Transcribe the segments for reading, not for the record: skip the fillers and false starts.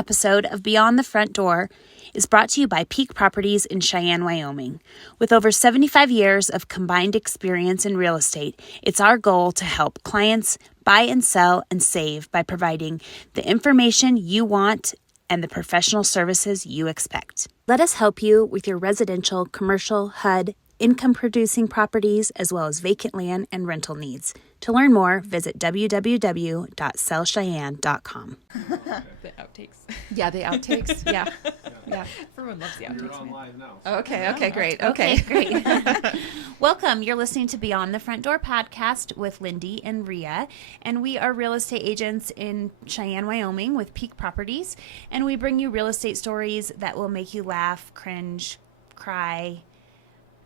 episode of Beyond the Front Door is brought to you by Peak Properties in Cheyenne, Wyoming. With over 75 years of combined experience in real estate, it's our goal to help clients buy and sell and save by providing the information you want and the professional services you expect. Let us help you with your residential, commercial, HUD, income-producing properties, as well as vacant land and rental needs. To learn more, visit www.sellcheyenne.com. The outtakes. Yeah, the outtakes. Yeah. Everyone loves the outtakes. You're on live now. Okay, great. Okay, great. Welcome. You're listening to Beyond the Front Door podcast with Lindee and Rhea, and we are real estate agents in Cheyenne, Wyoming with Peak Properties, and we bring you real estate stories that will make you laugh, cringe, cry,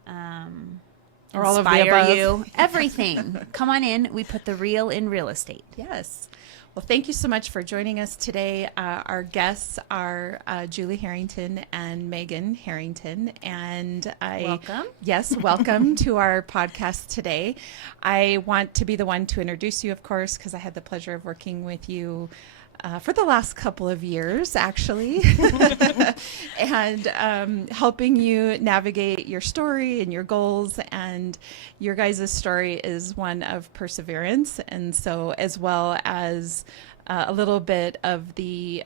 or all of the inspire above. you, everything. Come on in. We put the real in real estate. Yes. Well, thank you so much for joining us today. Our guests are Julie Herrington and Megan Herrington. And Welcome. Yes, welcome to our podcast today. I want to be the one to introduce you, of course, because I had the pleasure of working with you for the last couple of years, actually, and helping you navigate your story and your goals. And your guys' story is one of perseverance. And so, as well as a little bit of the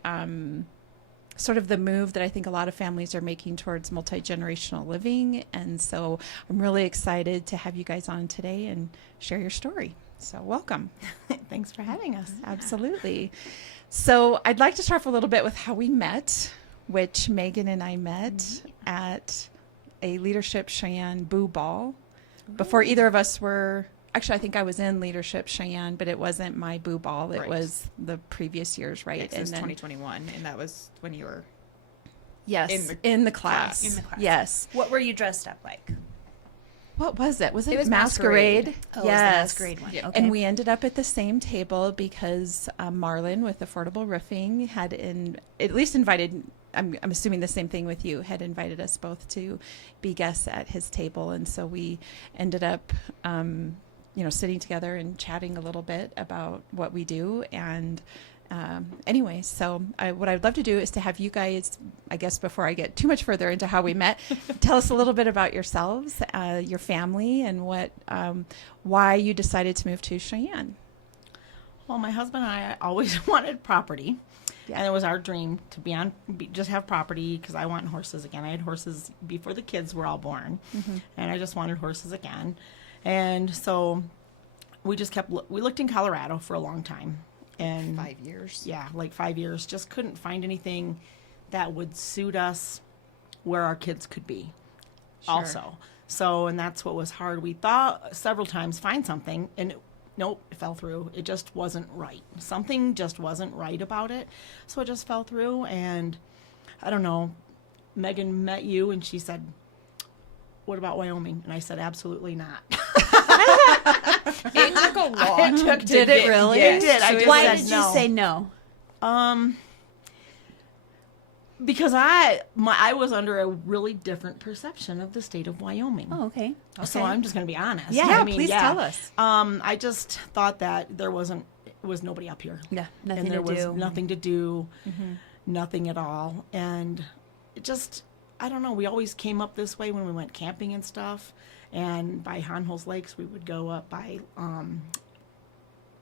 sort of the move that I think a lot of families are making towards multi-generational living. And so I'm really excited to have you guys on today and share your story. So welcome. Thanks for having us. Absolutely. So I'd like to start off a little bit with how we met, which Megan and I met at a Leadership Cheyenne Boo Ball. Before either of us were, actually I think I was in Leadership Cheyenne, but it wasn't my Boo Ball. It was the previous years, right? It was 2021, and that was when you were in the class. In the class. Yes. What were you dressed up like? What was it? Was it, was Masquerade? Oh, Yes. it was the Masquerade one. Yeah. Okay. And we ended up at the same table because Marlon with Affordable Roofing had at least invited, I'm assuming the same thing with you, had invited us both to be guests at his table. And so we ended up, sitting together and chatting a little bit about what we do. And anyway, so what I'd love to do is to have you guys, I guess before I get too much further into how we met, tell us a little bit about yourselves, your family, and why you decided to move to Cheyenne. Well, my husband and I always wanted property, and it was our dream to just have property because I want horses again. I had horses before the kids were all born, and I just wanted horses again. And so we just we looked in Colorado for a long time. And 5 years. Yeah, like 5 years. Just couldn't find anything that would suit us where our kids could be also. So, and that's what was hard. We thought several times find something, and nope, it fell through. It just wasn't right. Something just wasn't right about it. So it just fell through, and I don't know. Megan met you, and she said, what about Wyoming? And I said, absolutely not. It took a lot. Did it really? It did. I just Why said did you no. say no? Because I was under a really different perception of the state of Wyoming. Oh, okay. So I'm just going to be honest. Yeah, please tell us. I just thought that there was nobody up here. Yeah, nothing And there to was do. nothing to do, nothing at all. And it just, I don't know, we always came up this way when we went camping and stuff. And by Hanholz Lakes, we would go up by,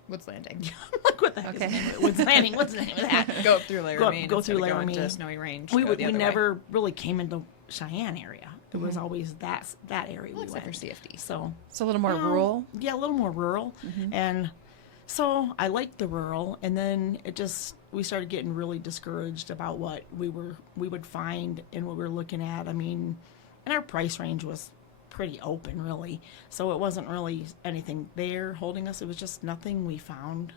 Woods Landing. like, what the heck is the name of it? Woods Landing, what's the name of that? Go up through Laramie. Go through instead of going Laramie. to Snowy Range. We go the we other way. never really came into Cheyenne area. It was always that area Well, we except went. for CFD. So It's a little more rural. Yeah, a little more rural. And so I liked the rural, and then we started getting really discouraged about what we would find and what we were looking at. I mean, and our price range was pretty open, really. So it wasn't really anything there holding us. It was just nothing we found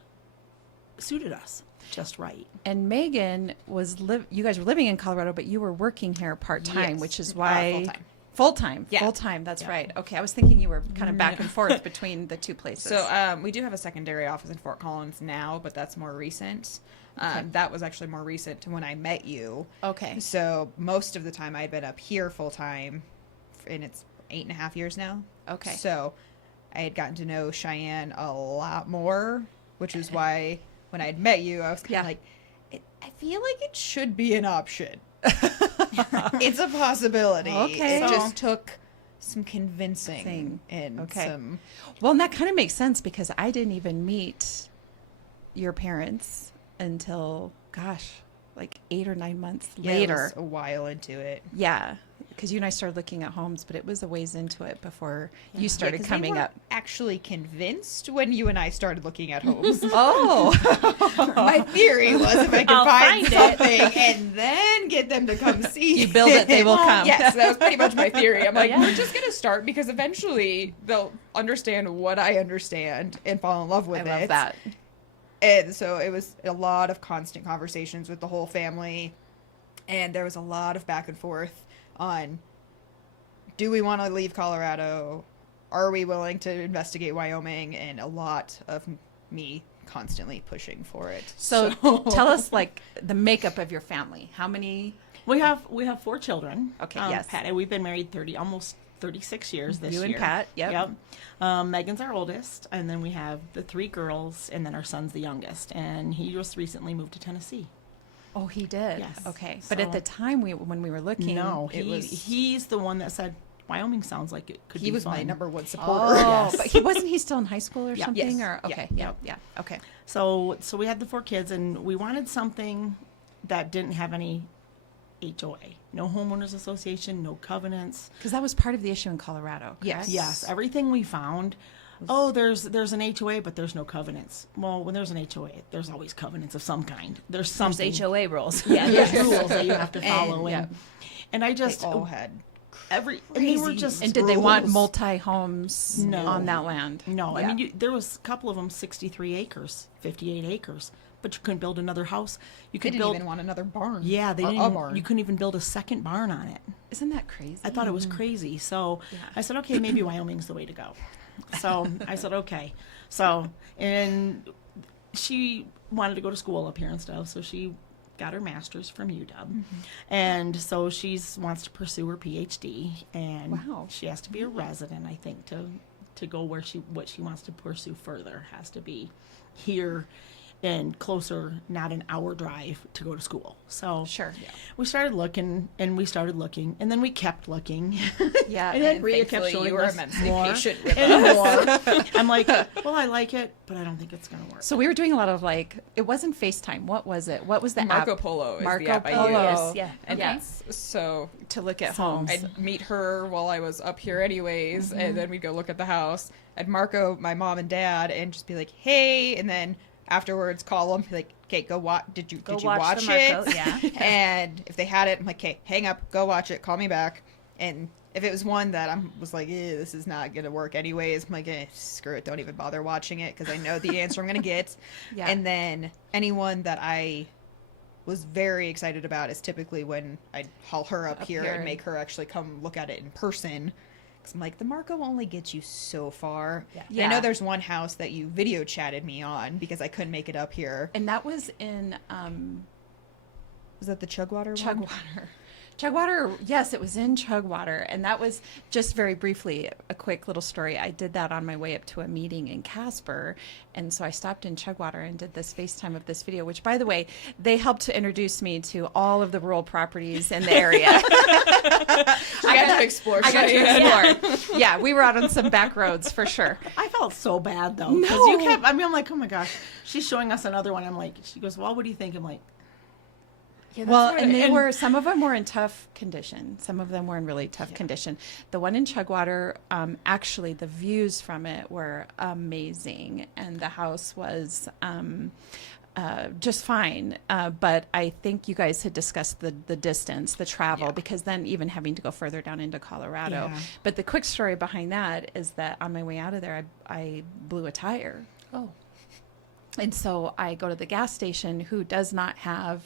suited us just right. And Megan you guys were living in Colorado, but you were working here part-time, Yes. which is why Full-time. Full-time. Yeah. Full-time. That's Yeah. right. Okay. I was thinking you were kind of back and forth between the two places. So we do have a secondary office in Fort Collins now, but that's more recent. That was actually more recent to when I met you. okay. So most of the time I'd been up here full time, and it's 8.5 years now. Okay. So I had gotten to know Cheyenne a lot more, which is why when I had met you, I was kind of like, I feel like it should be an option. It's a possibility. Okay. It So- just took some convincing and Okay. some. Well, and that kind of makes sense because I didn't even meet your parents until, gosh, like 8 or 9 months Yeah, it later. was a while into it. Yeah, because you and I started looking at homes, but it was a ways into it before you started 'cause coming they up. weren't actually convinced when you and I started looking at homes. Oh, My theory was if I could I'll find find something and then get them to come see You build it, they will come. Yes, that was pretty much my theory. I'm like, Yeah. we're just going to start because eventually they'll understand what I understand and fall in love with I it. love that. And so it was a lot of constant conversations with the whole family. And there was a lot of back and forth on, do we want to leave Colorado? Are we willing to investigate Wyoming? And a lot of me constantly pushing for it. So tell us like the makeup of your family. How many? We have 4 children. Okay, yes. Pat and we've been married almost 36 years this You year. and Pat, yep. Megan's our oldest, and then we have the 3 girls, and then our son's the youngest, and he just recently moved to Tennessee. Oh, he did. Yes. Okay, but at So- the time when we were looking, No, it was- he's the one that said Wyoming sounds like it could be He was fun. my number one Oh, supporter. Yes. but he wasn't. He still in high school or Yeah. something? Yes. Or Yeah. okay, yeah. Okay. So we had the 4 kids, and we wanted something that didn't have any HOA, no homeowners association, no covenants. Because that was part of the issue in Colorado. Yes. correct? Yes, everything we found. Oh, there's an HOA, but there's no covenants. Well, when there's an HOA, there's always covenants of some kind. There's something. There's HOA rules. Yeah, there's rules that you have to follow. And I They just all had and they were crazy just And did they want rules. multi-homes No. on that land? No, I Yeah. mean there was a couple of them 63 acres, 58 acres, but you couldn't build another house. You They could didn't build. even want another barn. Yeah, they Or didn't. a Even, barn. you couldn't even build a second barn on it. Isn't that crazy? I thought it was crazy. So Yeah. I said, okay, maybe Wyoming's the way to go. So I said, okay. So, and she wanted to go to school up here and stuff. So she got her master's from UW. And so she wants to pursue her PhD. And Wow. she has to be a resident, I think, to go what she wants to pursue further has to be here and closer, not an hour drive to go to school. So Sure. we started looking, and then we kept looking. Yeah. And then and Rhea kept Thankfully, showing you were us immensely more patient with and us. more. I'm like, well, I like it, but I don't think it's going to work. So we were doing a lot of like, it wasn't FaceTime. What was it? What was the Marco app? Polo is Marco the app I Polo. use. Yes, yeah. And Okay. it's so To look at So homes. I'd meet her while I was up here anyways, and then we'd go look at the house. I'd Marco my mom and dad and just be like, hey, and then afterwards call them, be like, okay, go watch. Did you watch watch the it? Marco, yeah. And if they had it, I'm like, okay, hang up, go watch it, call me back. And if it was one that I was like, this is not gonna work anyways, I'm like, screw it, don't even bother watching it because I know the answer I'm gonna get. Yeah. And then anyone that I was very excited about is typically when I'd haul her up here here and and- make her actually come look at it in person. Because I'm like, the Marco only gets you so far. Yeah. And I know Yeah. there's one house that you video chatted me on because I couldn't make it up here. And that was in Was that the Chugwater one? Chugwater. Chugwater, yes, it was in Chugwater. And that was just very briefly a quick little story. I did that on my way up to a meeting in Casper. And so I stopped in Chugwater and did this FaceTime of this video, which, by the way, they helped to introduce me to all of the rural properties in the area. I got to explore. I got to Cheyenne. explore. Yeah, we were out on some back roads for sure. I felt so bad though, because No. you kept. I mean, I'm like, oh my gosh, she's showing us another one. I'm like, she goes, well, what do you think? I'm like, Well, and they were, some of them were in tough condition. Some of them were in really tough condition. The one in Chugwater, actually, the views from it were amazing. And the house was just fine. But I think you guys had discussed the distance, the travel, Yeah. because then even having to go further down into Colorado. Yeah. But the quick story behind that is that on my way out of there, I blew a tire. Oh. And so I go to the gas station, who does not have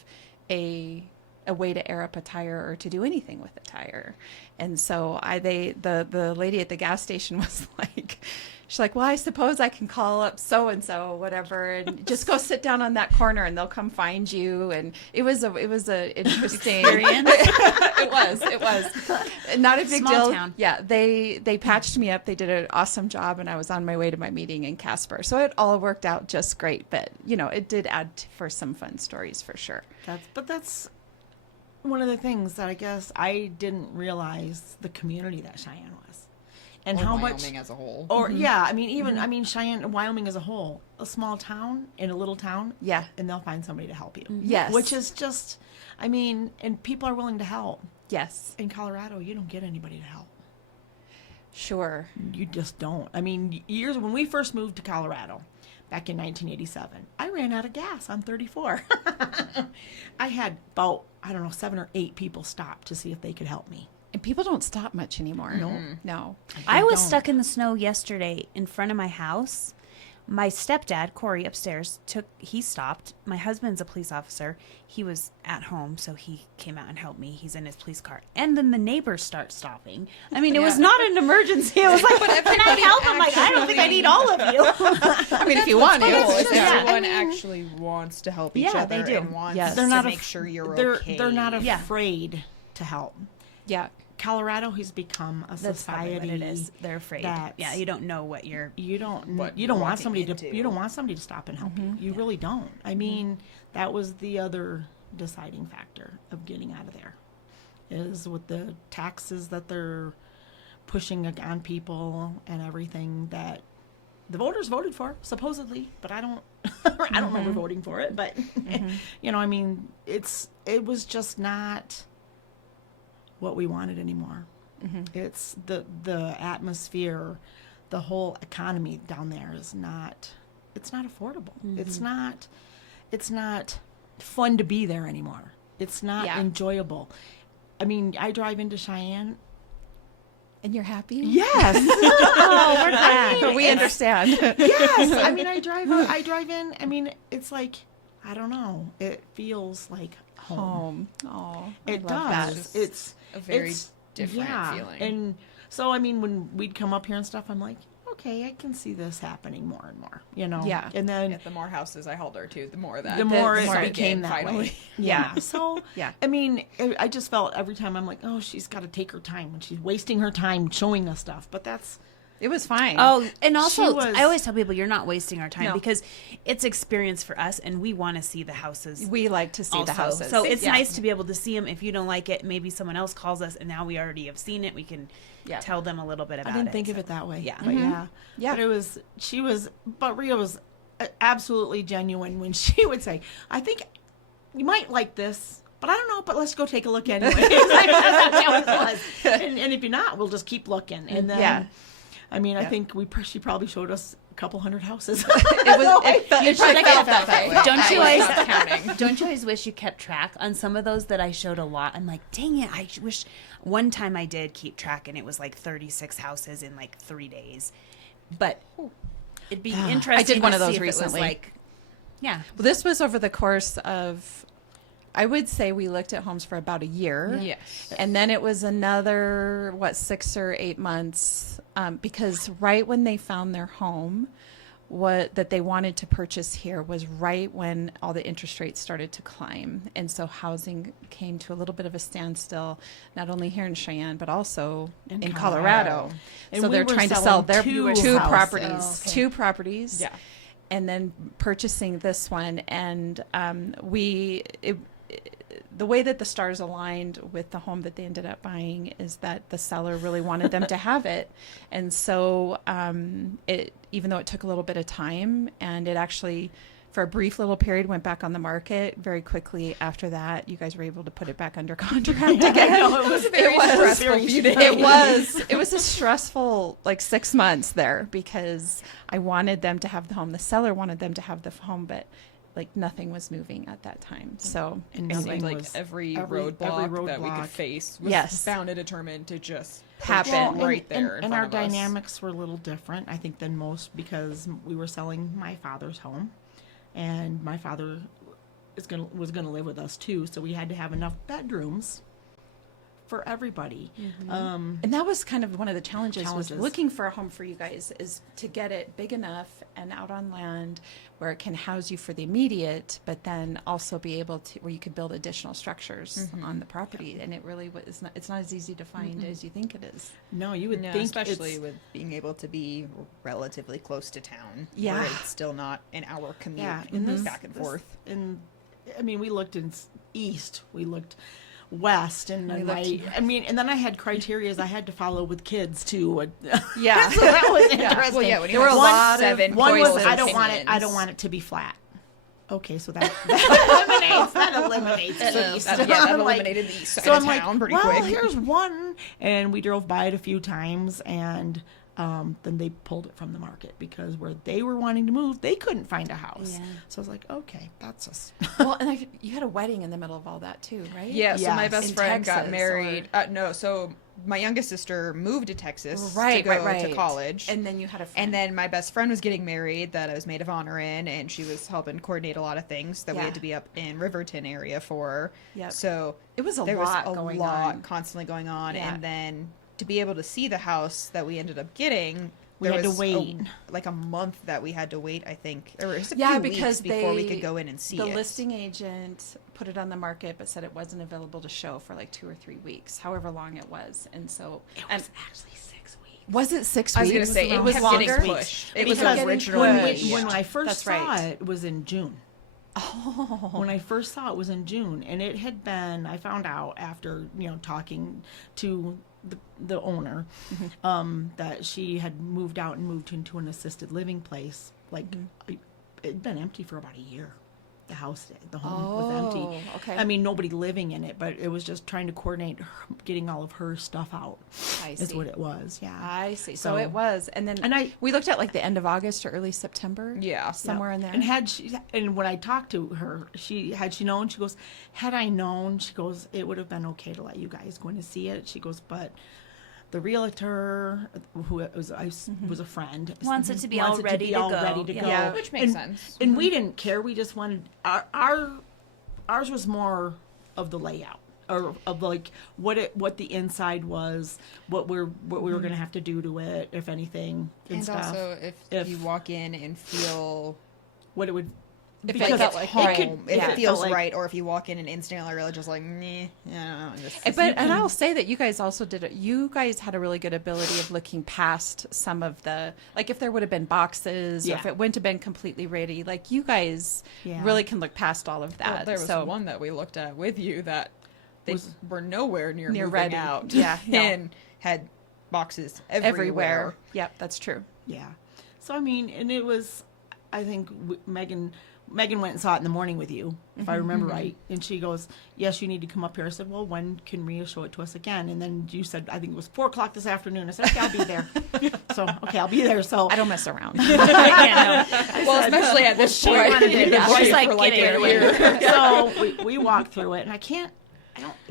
a a way to air up a tire or to do anything with a tire. And so the lady at the gas station was like, she's like, well, I suppose I can call up so-and-so, whatever, and just go sit down on that corner and they'll come find you. And it was a interesting Experience. It was not a big Small deal. town. Yeah. They patched me up. They did an awesome job, and I was on my way to my meeting in Casper. So it all worked out just great, but it did add for some fun stories for sure. That's one of the things that I guess I didn't realize the community that Cheyenne was, and Or how Wyoming much. as a whole. Or yeah, I mean even Cheyenne, Wyoming as a whole, a small town in a little town. Yeah. and they'll find somebody to help you. Yes. which is just, and people are willing to help. Yes. In Colorado, you don't get anybody to help. Sure. You just don't. I mean, years when we first moved to Colorado, back in 1987, I ran out of gas on 34. I had about 7 or 8 people stop to see if they could help me. And people don't stop much anymore. No. I was don't. stuck in the snow yesterday in front of my house. My stepdad, Corey, upstairs, he stopped. My husband's a police officer. He was at home, so he came out and helped me. He's in his police car. And then the neighbors start stopping. I mean, it was not an emergency. I was like, can I help? I'm like, I don't think I need all of you. I mean, if you want to. If Yeah. everyone actually wants to help each Yeah, other they do. and wants Yes. They're to not make sure you're they're, okay. They're not Yeah. afraid to help. Yeah. Colorado has become a That's probably society. what it is. They're afraid. that's- Yeah, you don't know what you're... You don't What you don't you're want walking somebody into. to you don't want somebody to stop and help you. You really don't. I mean, that was the other deciding factor of getting out of there, is with the taxes that they're pushing on people and everything that the voters voted for, supposedly, but I don't I don't remember voting for it, but I mean, it was just not what we wanted anymore. It's the atmosphere, the whole economy down there is not affordable. It's not fun to be there anymore. It's not Yeah. enjoyable. I mean, I drive into Cheyenne. And you're happy? Yes. Oh, we're glad. But we understand. Yes. I mean, I drive in. I mean, it's like, I don't know. It feels like home. Oh, It love that. does. It's a very it's- different feeling. And so, I mean, when we'd come up here and stuff, I'm like, okay, I can see this happening more and more, Yeah. And then Yeah, the more houses I hauled her to, the more that the more it more it became that finally. way. Yeah. So, Yeah. I mean, I just felt every time I'm like, oh, she's got to take her time when she's wasting her time showing us stuff. But that's, It was fine. Oh, and also, She was- I always tell people you're not wasting our time No. because it's experience for us, and we want to see the houses. we like to see also. the houses. So it's Yeah. nice to be able to see them. If you don't like it, maybe someone else calls us, and now we already have seen it. We can Yeah. tell them a little bit about I it. didn't think of So- it that way. Yeah. But yeah. Yeah. But Rhea was absolutely genuine when she would say, I think you might like this. But I don't know, but let's go take a look anyway. That's how it was. And if you're not, we'll just keep looking. And then, Yeah. I mean, I Yeah. think she probably showed us a couple hundred houses. It probably felt that way. Don't you I always stopped counting. Don't you always wish you kept track on some of those that I showed a lot? I'm like, dang it! I wish one time I did keep track, and it was like 36 houses in like 3 days. But it'd be interesting. I did one to of those see if it was recently. like, yeah, Well, this was over the course of, I would say we looked at homes for about a year. Yes. And then it was another, 6 or 8 months, because right when they found their home, that they wanted to purchase here was right when all the interest rates started to climb. And so housing came to a little bit of a standstill, not only here in Cheyenne, but also in Colorado. And So we they're were trying to selling sell their two two houses. properties. Oh, okay. Two properties. Yeah. And then purchasing this one. And the way that the stars aligned with the home that they ended up buying is that the seller really wanted them to have it. And so even though it took a little bit of time, and it actually, for a brief little period, went back on the market, very quickly after that, you guys were able to put it back under contract again. It was very stressful few days. It was a stressful 6 months there because I wanted them to have the home. The seller wanted them to have the home, but nothing was moving at that time. So And It nothing seemed like was every every roadblock that we roadblock. could face was Yes. bound and determined to just Happen. right there in and front our of us. dynamics were a little different, I think, than most because we were selling my father's home, and my father was gonna live with us too, so we had to have enough bedrooms for everybody. And that was kind of one of the challenges. Was Challenges. looking for a home for you guys is to get it big enough and out on land where it can house you for the immediate, but then also be able to, where you could build additional structures on the property. And it really was not, it's not as easy to find as you think it is. No, you would No, think especially it's, with being able to be relatively close to town. Yeah. Where it's still not an hour commute in this, back and forth. And I mean, we looked east, we looked west, and then and then I had criterias I had to follow with kids too. Yeah. So that was interesting. Well, yeah, when you There were have a lot of- seven One was voices I of don't want it. I opinions. don't want it to be flat. Okay, so that eliminates the east. That I'm like- eliminated the east side so of I'm like, town pretty well, quick. here's one, and we drove by it a few times, and then they pulled it from the market because where they were wanting to move, they couldn't find a house. Yeah. So I was like, okay, that's us. Well, and you had a wedding in the middle of all that too, right? Yeah, so my Yes. best In friend got Texas, married. So my youngest sister moved to Texas Right, to go right. to college. And then you had a friend. And then my best friend was getting married that I was maid of honor in, and she was helping coordinate a lot of things that we Yeah. had to be up in Riverton area for. Yep. So it was a there lot was a going lot on. constantly going on. Yeah. And then to be able to see the house that we ended up getting, We there had to was wait. like a month that we had to wait, I think. Or it was a Yeah, few because weeks before we could go in and see the it. listing agent put it on the market, but said it wasn't available to show for like 2 or 3 weeks, however long it was. And so, and actually 6 weeks. was it 6 I was weeks? going to say, it was kept longer. getting pushed. It was Because originally when I first That's saw right. it was in June. Oh, When I first saw it was in June, and it had been. I found out after talking to the owner that she had moved out and moved into an assisted living place. Like it'd been empty for about a year. The house, the home was empty. okay. I mean, nobody living in it, but it was just trying to coordinate getting all of her stuff out. I Is see. what it was. Yeah. I see. So- So it was, and then we looked at like the end of August or early September. Yeah. somewhere in there. And when I talked to her, had she known, she goes, had I known, she goes, it would have been okay to let you guys go in to see it. She goes, but the realtor, who was a friend, Wants it to be wants all it ready to all go. ready to Yeah. go. Yeah. Which makes sense. And we didn't care. We just wanted ours was more of the layout, or of like what the inside was, what we were going to have to do to it, if anything, and stuff. also, if you walk in and feel What it would. if because it felt like it could- home, if yeah, it it feels felt like- right, or if you walk in and instantly are really just like, meh, yeah, And I'll say that you guys also did it. You guys had a really good ability of looking past some of the, like if there would have been boxes, or Yeah. if it wouldn't have been completely ready, like you guys Yeah. really can look past all of that. there was so one that we looked at with you that they were nowhere near Near moving ready. out. Yeah, no. and had boxes everywhere. everywhere. Yep, that's true. Yeah. So I mean, and it was, I think Megan went and saw it in the morning with you, if I remember right. And she goes, yes, you need to come up here. I said, well, when can Rhea show it to us again? And then you said, I think it was 4:00 this afternoon. I said, okay, I'll be there. So, okay, I'll be there. So I don't mess around. Well, especially at this point, wanted it. Yeah, She's she's like, for like "Get a it year. so we walked through it, and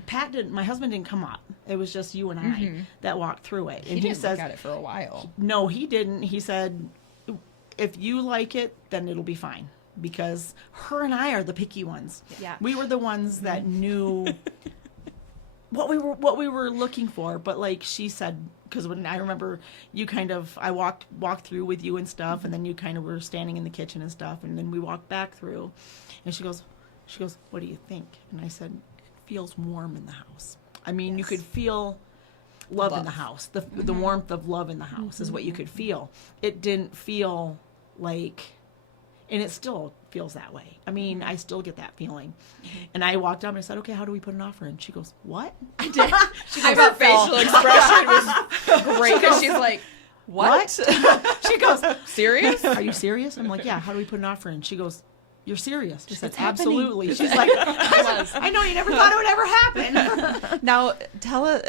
Pat didn't, my husband didn't come up. It was just you and I that walked through it. And He didn't says, look at it for a while. no, he didn't. He said, if you like it, then it'll be fine. Because her and I are the picky ones. Yeah. We were the ones that knew what we were looking for. But like she said, because when I remember you I walked through with you and stuff, and then you kind of were standing in the kitchen and stuff, and then we walked back through, and she goes, what do you think? And I said, it feels warm in the house. I mean, you could feel love in the house. The warmth of love in the house is what you could feel. It didn't feel like, and it still feels that way. I mean, I still get that feeling. And I walked up and I said, okay, how do we put an offer in? She goes, what? I did. Her facial expression was great because she's like, "What? She goes, Serious?" are you serious? I'm like, yeah, how do we put an offer in? She goes, you're serious. She said, It's happening. absolutely. She's like, I know, you never thought it would ever happen. Now, tell us,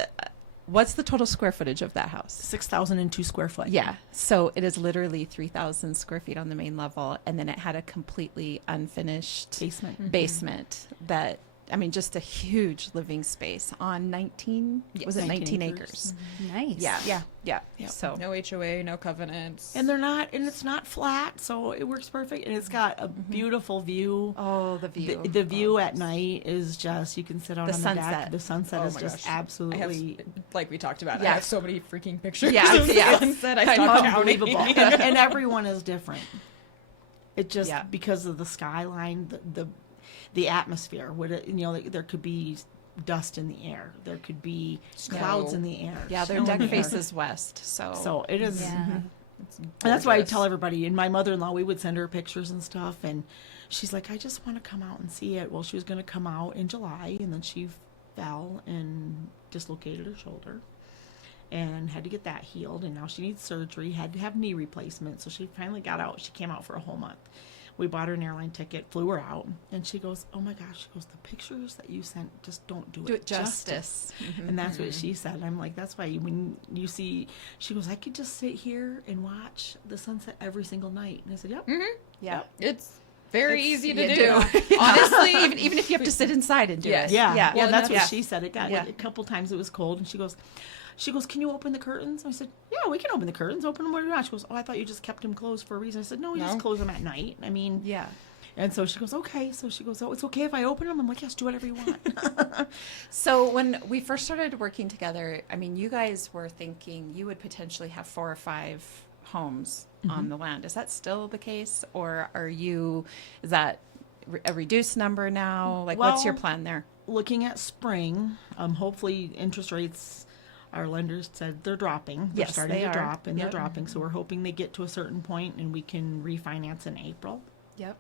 what's the total square footage of that house? 6,002 square foot. Yeah. So it is literally 3,000 square feet on the main level. And then it had a completely unfinished Basement. basement that I mean, just a huge living space on 19, was it 19 acres? Nice. Yeah. So No HOA, no covenants. And it's not flat, so it works perfect. And it's got a beautiful view. oh, the view. The view at night is just, you can sit out The on the sunset. deck. The sunset Oh is my just gosh. I have, absolutely like we talked about, I Yeah. have so many freaking pictures. Yeah, of the yeah. sunset. I I know. stopped counting. unbelievable. And everyone is different. It just, Yeah. because of the skyline, the atmosphere, there could be dust in the air. There could be clouds Snow. in the air. Yeah, their snow deck in the air. faces west. So So it is. Yeah. And that's why I Gorgeous. tell everybody. And my mother-in-law, we would send her pictures and stuff, and she's like, "I just want to come out and see it." Well, she was going to come out in July, and then she fell and dislocated her shoulder, and had to get that healed. And now she needs surgery. Had to have knee replacement. So she finally got out. She came out for a whole month. We bought her an airline ticket, flew her out, and she goes, "Oh my gosh!" She goes, "The pictures that you sent just don't do do it justice. And that's what she said. I'm like, that's why when you see, she goes, "I could just sit here and watch the sunset every single night." And I said, "Yep." Yeah. It's very It's- easy You to do. do. Honestly, even if you have to sit inside and do Yes. it. Yeah, Yeah. yeah, Well, that's what yeah. she said. It got Yeah. like, a couple times it was cold, and she goes, "Can you open the curtains?" I said, "Yeah, we can open the curtains. Open them where you want." She goes, "Oh, I thought you just kept them closed for a reason." I said, "No, we just No. close them at night." I mean, Yeah. And so she goes, "Okay." So she goes, "Oh, it's okay if I open them?" I'm like, "Yes, do whatever you want." So when we first started working together, I mean, you guys were thinking you would potentially have 4 or 5 homes on the land. Is that still the case, or is that a reduced number now? Like, what's your Well, plan there? Looking at spring, hopefully interest rates, our lenders said they're dropping. They're Yes, starting they to are. drop, and Yep. they're dropping. So we're hoping they get to a certain point and we can refinance in April. Yep.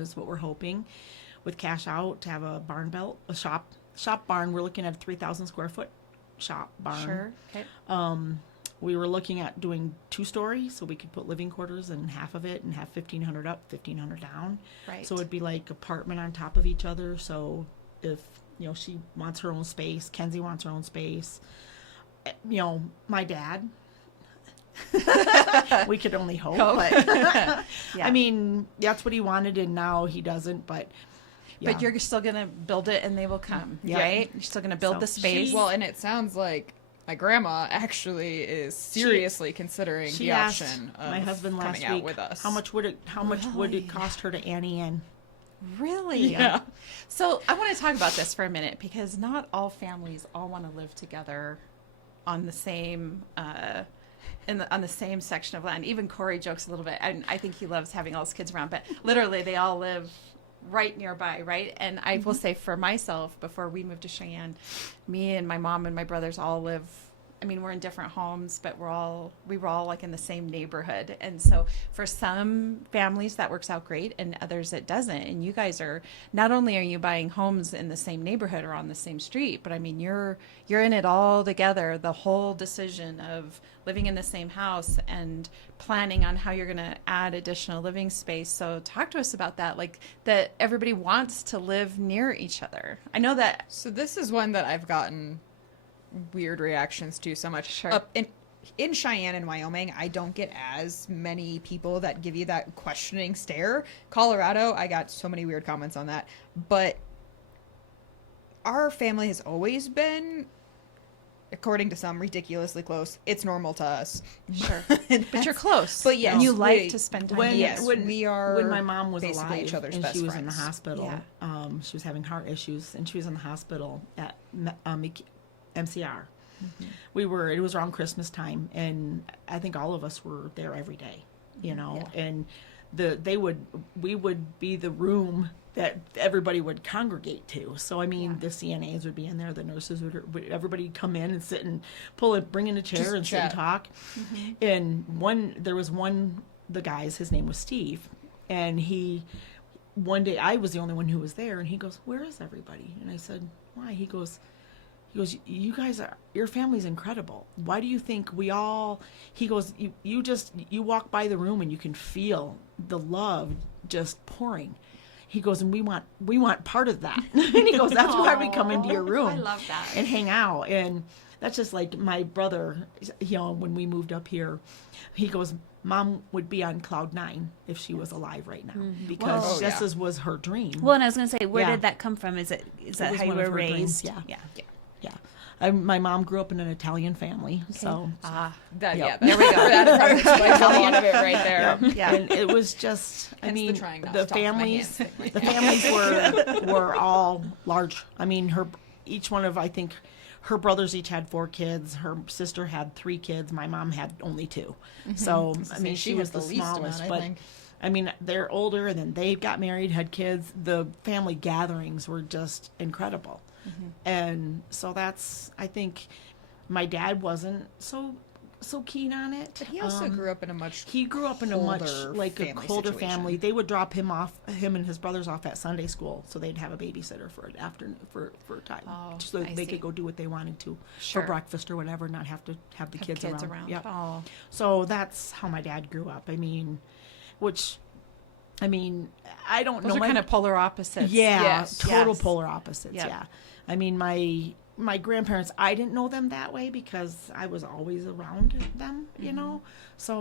Is what we're hoping, with cash out, to have a barn belt, a shop barn. We're looking at a 3,000 square foot shop barn. Sure. Okay. We were looking at doing 2-story, so we could put living quarters in half of it and have 1,500 up, 1,500 down. Right. So it'd be like apartment on top of each other. So if she wants her own space, Kenzie wants her own space. My dad. We could only hope. But Yeah. I mean, that's what he wanted, and now he doesn't. But yeah. But you're still going to build it and they will come, Yeah. right? You're still going to build So the space. well, and it sounds like my grandma actually is seriously considering She the asked option of my husband last coming out week with us. how much would it cost her to Annie in? Really? Yeah. So I want to talk about this for a minute, because not all families all want to live together on the same on the same section of land. Even Corey jokes a little bit, and I think he loves having all his kids around, but literally they all live right nearby, right? And I will say, for myself, before we moved to Cheyenne, me and my mom and my brothers all live, I mean, we're in different homes, but we were all like in the same neighborhood. And so for some families that works out great, and others it doesn't. And you guys not only are you buying homes in the same neighborhood or on the same street, but I mean, you're in it all together, the whole decision of living in the same house and planning on how you're going to add additional living space. So talk to us about that, like that everybody wants to live near each other. I know that. So this is one that I've gotten weird reactions to so much. Sure. Up in Cheyenne and Wyoming, I don't get as many people that give you that questioning stare. Colorado, I got so many weird comments on that. But our family has always been, according to some, ridiculously close. It's normal to us. Sure. But you're close. But yes, And you like we- to spend time When, together. Yes, when, we are when my mom was basically alive each other's and best she was in the friends. hospital, she was having heart issues, and she was in the hospital at MCR. It was around Christmas time, and I think all of us were there every day, and we would be the room that everybody would congregate to. So I mean, the CNAs would be in there, the nurses would everybody come in and sit and bring in a chair Just and sit and chat. talk. And there was the guy's, his name was Steve, and one day I was the only one who was there, and he goes, "Where is everybody?" And I said, "Why?" He goes, "You guys your family's incredible. Why do you think we all," he goes, you walk by the room and you can feel the love just pouring. He goes, "And we want part of that." And he goes, "That's why we come into your room I love that. and hang out." And that's just like my brother, when we moved up here, he goes, Mom would be on cloud 9 if she was alive right now, because Well, this yeah. was her dream. Well, and I was going to say, where Yeah. did that come from? Is that It how was you one were of her dreams, raised? yeah. My mom grew up in an Italian family, so That, Yep. Yeah, there we go. That probably explains a lot of it right there. and it was just, I Hence the mean, trying not the to talk to my families, hands thing right the families were all large. I mean, each one of, I think, her brothers each had 4 kids. Her sister had 3 kids. My mom had only 2. So I mean, she was the least amount, smallest, I but. think. I mean, they're older, and then they got married, had kids. The family gatherings were just incredible. And so that's, I think, my dad wasn't so keen on it. But he also grew up in a much He grew up in a much colder like a family colder situation. family. They would drop him and his brothers off at Sunday school, so they'd have a babysitter for an afternoon for time, Oh, so I they see. could go do what they wanted to Sure. for breakfast or whatever, not have to have the kids around. Yep. Oh, So that's how my dad grew up. I don't those know. are kind of polar opposites. Yeah, Yes. total Yes. polar opposites. Yep. Yeah, I mean my grandparents, I didn't know them that way because I was always around them, you know. So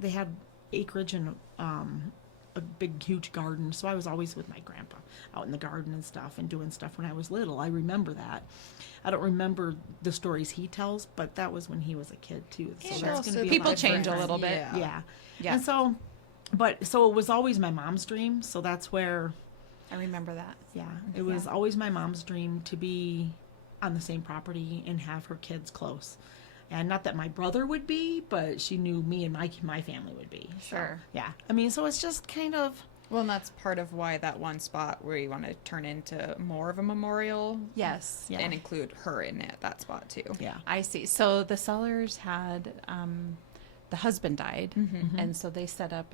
they had acreage and a big huge garden, so I was always with my grandpa out in the garden and stuff and doing stuff when I was little. I remember that. I don't remember the stories he tells, but that was when he was a kid too. So Yeah, that's also going to be people lot change a different. little bit. Yeah. Yeah. And so it was always my mom's dream. So that's where, I remember that. yeah, it was always my mom's dream to be on the same property and have her kids close. And not that my brother would be, but she knew me and my family would be. So, Sure. yeah. I mean, so it's just kind of, Well, and that's part of why that one spot where you want to turn into more of a memorial Yes. Yeah. and include her in it, that spot too. yeah. I see. So the sellers had the husband died, and so they set up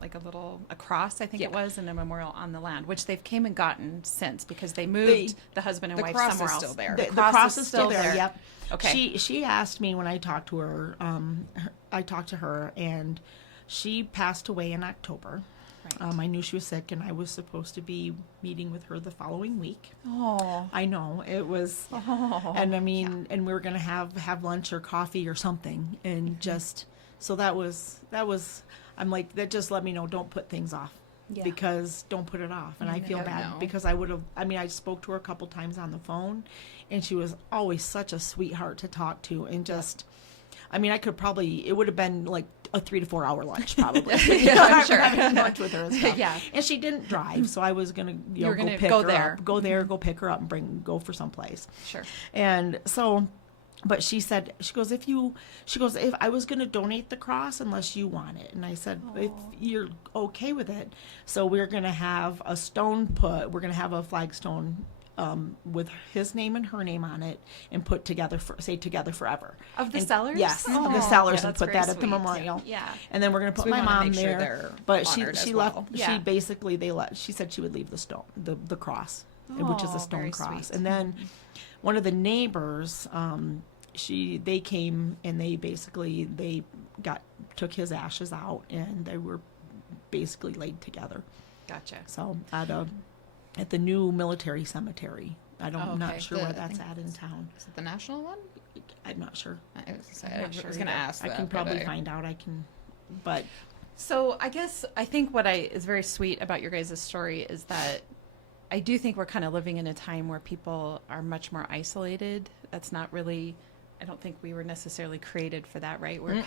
like a cross, I think it Yeah. was, and a memorial on the land, which they've came and gotten since because they moved the husband and the wife cross somewhere is else. still there. The cross is still there. there. Yep. Okay. She asked me when I talked to her. I talked to her, and she passed away in October. Right. I knew she was sick, and I was supposed to be meeting with her the following week. Oh. I know it was, and I mean, and we were gonna have lunch or coffee or something, and just so that was. I'm like, that just let me know, don't put things off. Yeah. Because don't put it off. And I feel never bad know. because I spoke to her a couple times on the phone, and she was always such a sweetheart to talk to, and just, it would have been like a 3 to 4 hour lunch probably. I'm sure. Having lunch with her and stuff. Yeah. And she didn't drive, so I was gonna, You were go gonna pick go her there. up, go pick her up and go for someplace. Sure. And so, but she said, she goes, if I was going to donate the cross unless you want it. And I said, if you're okay with it. So we're going to have a we're going to have a flagstone with his name and her name on it and put together, say together forever. Of the And- sellers? Yes, Oh. of the sellers, Yeah, and that's put very that at the sweet. memorial. Yeah. And then we're going to put we my wanna mom make sure there. they're But honored she as left, well. Yeah. she basically, she said she would leave the stone, the cross, which is Oh, a stone very cross. sweet. And then one of the neighbors, they came and they took his ashes out, and they were basically laid together. Gotcha. So at the new military cemetery. I'm Oh, not okay. sure I where that's think at in town. Is it the national one? I'm not sure. I was, I'm not I sure was gonna either. ask I that, can but probably find out. But So I think what is very sweet about your guys' story is that I do think we're kind of living in a time where people are much more isolated. That's not really, I don't think we were necessarily created for that, right? We're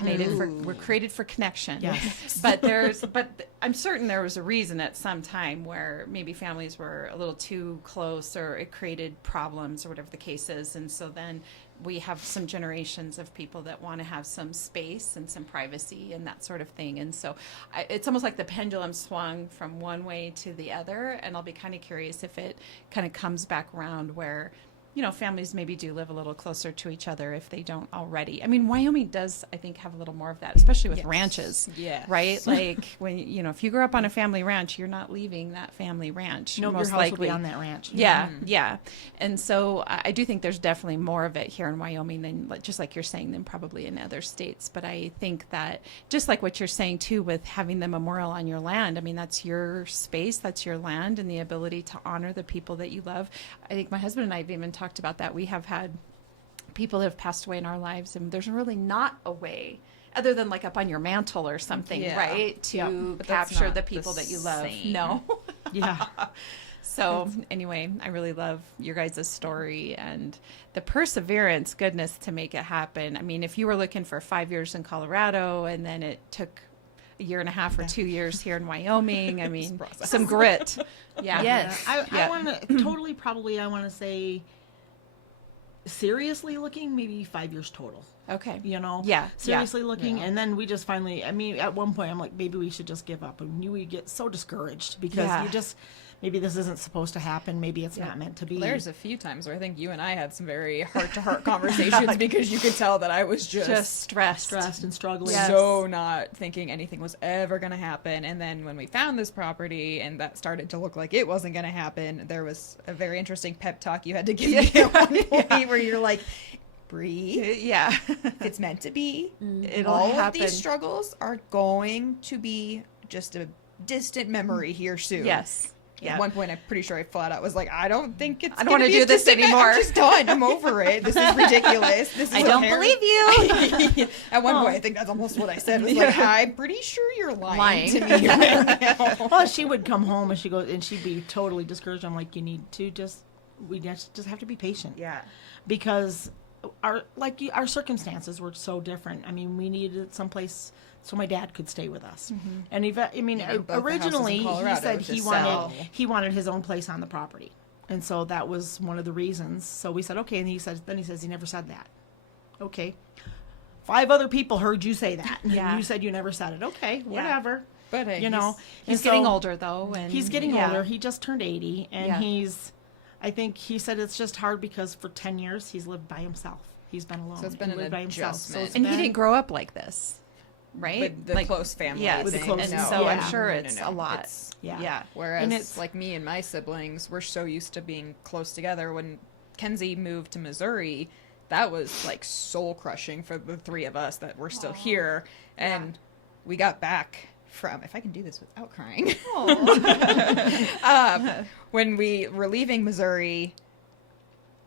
created for connection. Yes. But I'm certain there was a reason at some time where maybe families were a little too close or it created problems or whatever the case is. And so then we have some generations of people that want to have some space and some privacy and that sort of thing. And so it's almost like the pendulum swung from one way to the other. And I'll be kind of curious if it kind of comes back around where, families maybe do live a little closer to each other if they don't already. I mean, Wyoming does, I think, have a little more of that, especially with Yes. ranches. Yes. Right? Like when, if you grew up on a family ranch, you're not leaving that family ranch. no, your most house will likely be on that ranch. yeah, yeah. And so I do think there's definitely more of it here in Wyoming than, just like you're saying, than probably in other states. But I think that just like what you're saying too with having the memorial on your land, I mean, that's your space, that's your land, and the ability to honor the people that you love. I think my husband and I have even talked about that. We have had people that have passed away in our lives, and there's really not a way other than like up on your mantle or something, Yeah. right? To Yeah. But that's capture not the the people that you love. same. No. Yeah. So anyway, I really love your guys' story and the perseverance, goodness, to make it happen. I mean, if you were looking for 5 years in Colorado and then it took a year and a half or 2 years here in Wyoming, I mean, some grit. Yeah. Yes. I want to totally, probably, I want to say, seriously looking, maybe 5 years total. Okay. You know? Yeah. Seriously looking. And then we just finally, I mean, at one point, I'm like, maybe we should just give up. And we get so discouraged because Yeah. you just, maybe this isn't supposed to happen. Maybe it's not meant to be. There's a few times where I think you and I had some very heart-to-heart conversations because you could tell that I was Just stressed. stressed and struggling. Yes. so not thinking anything was ever going to happen. And then when we found this property and that started to look like it wasn't going to happen, there was a very interesting pep talk you had to give me at one point where you're like, breathe. Yeah. If it's meant to be, It'll all happen. of these struggles are going to be just a distant memory here soon. Yes. Yeah. At one point, I'm pretty sure I flat out was like, I don't think it's. I don't gonna wanna be do a this distant anymore. I'm just done. I'm over it. This is ridiculous. This is I don't apparent. believe you. At one point, I think that's almost what I said. Was like, I'm pretty sure you're lying to Lying. me right now. Well, she would come home and she'd be totally discouraged. I'm like, you need to we just have to be patient. Yeah. Because our circumstances were so different. I mean, we needed someplace so my dad could stay with us. And both the houses in originally he Colorado said to he sell. wanted his own place on the property. And so that was one of the reasons. So we said, okay. And he says he never said that. Okay. 5 other people heard you say that. And Yeah. you said you never said it. Okay, Yeah. whatever. But hey, You know, He's And getting so- older though. And He's getting yeah. older. He just turned 80, and Yeah. I think he said it's just hard because for 10 years he's lived by himself. He's been alone. So it's been He an lived by himself. adjustment. And he didn't grow up like this, right? with the close family. Yes. With the thing. close and family. so Yeah. I'm sure No, no, it's no. a lot. It's- Yeah. Yeah. Whereas, And it's- like me and my siblings, we're so used to being close together. When Kenzie moved to Missouri, that was like soul crushing for the 3 of us that were still here. And we got back from, if I can do this without crying, when we were leaving Missouri,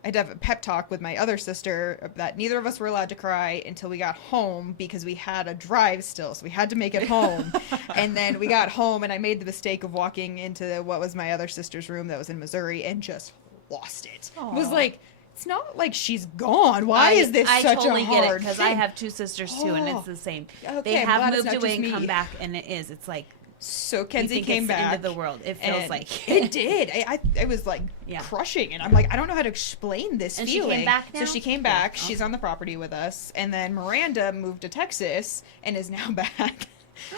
I'd have a pep talk with my other sister that neither of us were allowed to cry until we got home because we had a drive still. So we had to make it home. And then we got home and I made the mistake of walking into what was my other sister's room that was in Missouri and just lost it. It was like, it's not like she's gone. Why is this I such totally a get it hard because thing? I have 2 sisters too, and it's the same. Okay, They I'm have glad it's moved not away just and come me. back, and it is. It's like So you Kenzie think came it's the back. end of the world. It feels and like it did. I was like Yeah. crushing, and I'm like, I don't know how to explain this And she came feeling. back So now? she came back. She's on the property with us, and then Miranda moved to Texas and is now back.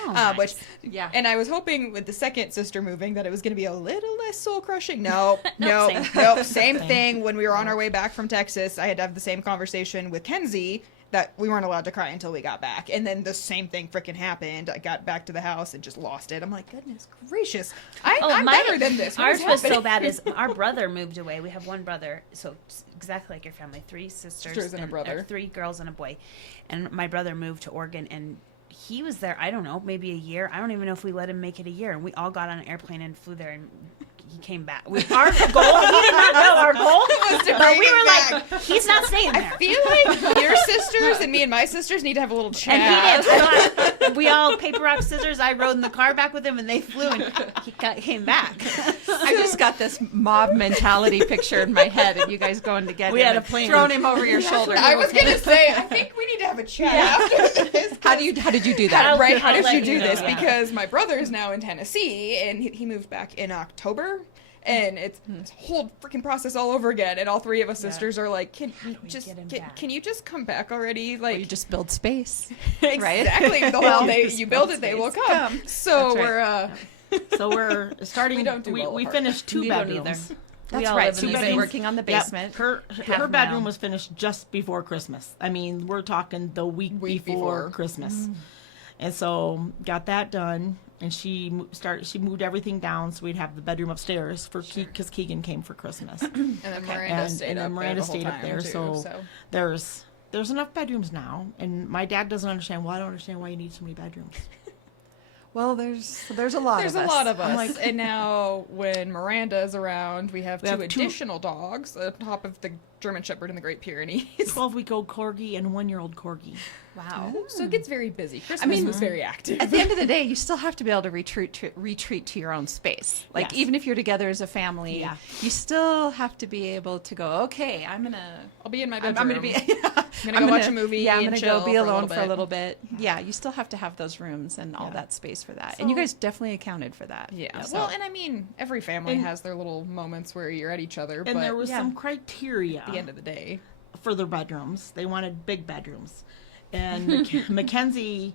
nice. Which, Yeah. and I was hoping with the second sister moving that it was going to be a little less soul crushing. No, no, same. no, same thing. When we were on our way back from Texas, I had to have the same conversation with Kenzie that we weren't allowed to cry until we got back. And then the same thing freaking happened. I got back to the house and just lost it. I'm like, goodness gracious. I'm better than this. What Ours is was so happening? bad. Is our brother moved away. We have one brother, so it's exactly like your family, 3 sisters, Sisters and a brother. 3 girls and a boy. And my brother moved to Oregon, and he was there. I don't know, maybe a year. I don't even know if we let him make it a year. And we all got on an airplane and flew there, and he came back. Our goal, we did not know our goal, Was to but bring we him were back. like, he's not staying there. I feel like your sisters and me and my sisters need to have a little chat. And he did. I thought, we all paper rock scissors. I rode in the car back with him, and they flew, and came back. I just got this mob mentality picture in my head, and you guys going to get We him had a and plan. throwing him over your shoulder. I was gonna say, I think we need to have a chat after this. How did you do that? I'll- Right? How I'll did let you you do know, this? yeah. Because my brother is now in Tennessee, and he moved back in October. And it's a whole freaking process all over again. And all 3 of us sisters are like, "Can you just get him can, back?" can you just come back already?" Or Like you just build space. exactly the whole day you build it, they will come. So That's right. we're So we're starting. We don't do well we apart. finished 2 We don't either. bedrooms. We That's all right. live So in you've the been same- working on the Yep. basement. Her mile. bedroom was finished just before Christmas. I mean, we're talking the week Week before before. Christmas. And so got that done, and she moved everything down so we'd have the bedroom upstairs for because Keegan came for Christmas. and then Miranda and stayed and up then Miranda there the whole stayed up time, there, too, so there's enough bedrooms now. And my dad doesn't understand. Well, I don't understand why you need so many bedrooms. Well, there's a lot There's of us. a lot of us. I'm like- and now when Miranda is around, we have We two have two- additional dogs on top of the German Shepherd and the Great Pyrenees. 12-week-old corgi and 1-year-old corgi. Wow. So it gets very busy. Christmas was very active. At the end of the day, you still have to be able to retreat to your own space. Like Yes. even if you're together as a family, Yeah. you still have to be able to go. Okay, I'll be in my I'm bedroom. gonna be. I'm gonna go watch a movie. Yeah, I'm and gonna chill go be for a alone little for a bit. little bit. Yeah, you still have to have those rooms and all that space for that. And you So- guys definitely accounted for that. Yeah. So- Well, and I mean, every family has their little moments where you're at each other, And but there was yeah. some criteria at the end of the day, for their bedrooms. They wanted big bedrooms. And Mackenzie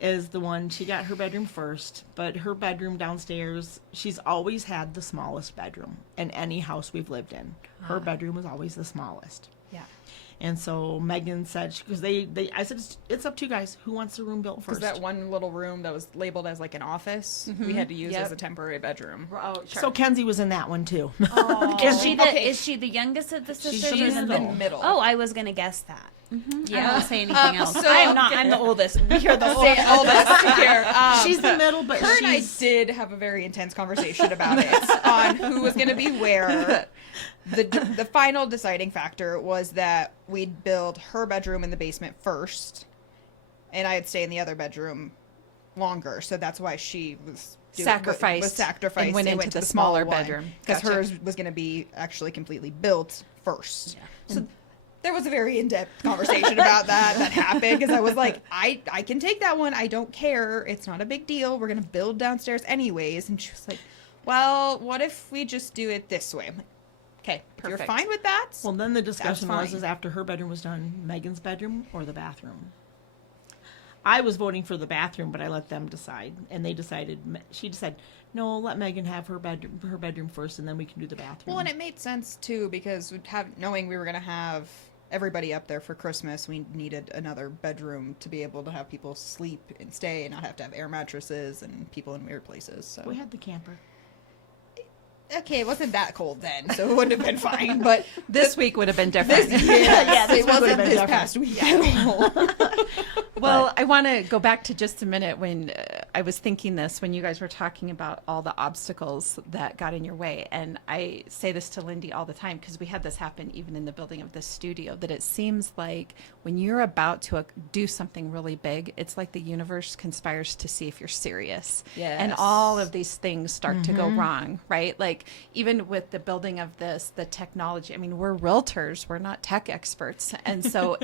is the one, she got her bedroom first, but her bedroom downstairs, she's always had the smallest bedroom in any house we've lived in. Her bedroom was always the smallest. yeah. And so Megan said, because I said, it's up to you guys. Who wants the room built because first? that one little room that was labeled as like an office, we had to use Yep. as a temporary bedroom. Oh, sure. So Kenzie was in that one too. Is she the youngest of the sisters? She's or in the the middle. Oh, I was gonna guess that. Yeah. I won't say anything else. so- I am not. I'm the oldest. We hear the Say all this here. She's the middle, but Her and I she's did have a very intense conversation about it on who was going to be where. The final deciding factor was that we'd build her bedroom in the basement first, and I'd stay in the other bedroom longer. So that's why she was Sacrificed sacrificed and went into the smaller bedroom. because Gotcha. hers was going to be actually completely built first. So there was a very in-depth conversation about that happened because I was like, I can take that one. I don't care. It's not a big deal. We're going to build downstairs anyways. And she was like, well, what if we just do it this way? I'm like, okay, if you're Perfect. fine with that. well. Then the discussion was fine. is after her bedroom was done, Megan's bedroom or the bathroom. I was voting for the bathroom, but I let them decide, and they decided. She decided, no, let Megan have her bedroom first, and then we can do the bathroom. Well, and it made sense too because knowing we were going to have everybody up there for Christmas, we needed another bedroom to be able to have people sleep and stay and not have to have air mattresses and people in weird places. So we had the camper. okay, it wasn't that cold then, so it wouldn't have been fine. But This week would have been different. yes, this it would have wasn't been this different. past week at all. Well, I want to go back to just a minute when I was thinking this, when you guys were talking about all the obstacles that got in your way. And I say this to Lindee all the time because we had this happen even in the building of this studio, that it seems like when you're about to do something really big, it's like the universe conspires to see if you're serious. And Yes. all of these things start to go wrong, right? Like even with the building of this, the technology, I mean, we're realtors, we're not tech experts. And so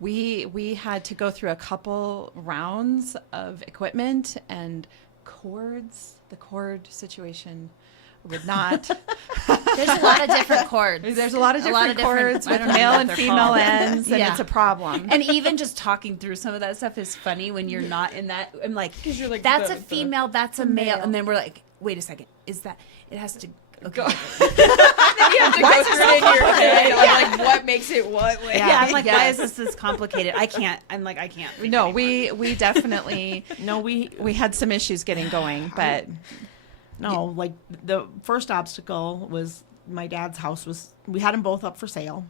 we had to go through a couple rounds of equipment and cords. The cord situation would not. There's a lot of different chords. There's a lot of different cords I with don't know male what and they're female called. ends, and Yeah. it's a problem. And even just talking through some of that stuff is funny when you're not in that. I'm like, 'Cause you're like, that's the- a female, that's a male. male. And then we're like, wait a second, is that, it has to, okay. You have to go through it in your head on like what makes it what way. Yeah, I'm like, why Yes. is this complicated? I can't. I can't. think No, anymore. we definitely No, we had some issues getting going, but No, like the first obstacle was my dad's house we had them both up for sale.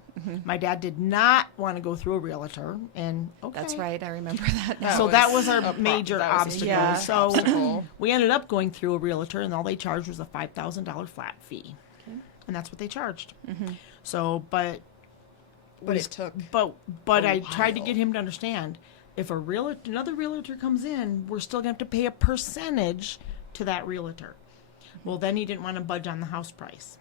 My dad did not want to go through a realtor, and okay. that's right. I remember that now. So that was a our major that was a obstacle. yeah, So obstacle. we ended up going through a realtor, and all they charged was a $5,000 flat fee, and that's what they charged. So, but But it took but a I tried to while. get him to understand, if another realtor comes in, we're still going to have to pay a percentage to that realtor. Well, then he didn't want to budge on the house price.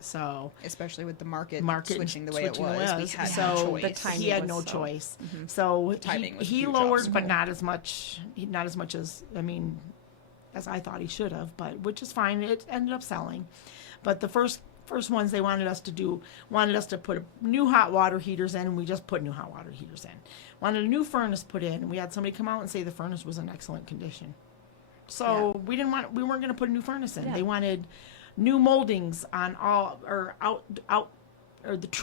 So especially with the market switching switching the way it was. We had so no the choice. timing he had was no so- choice. So timing was a he huge lowered, obstacle. but not as much. Not as much as as I thought he should have. But which is fine. It ended up selling. But the first ones they wanted us to put new hot water heaters in, and we just put new hot water heaters in. Wanted a new furnace put in, and we had somebody come out and say the furnace was in excellent condition. So we weren't going to put a new furnace in. Yeah. They wanted new moldings on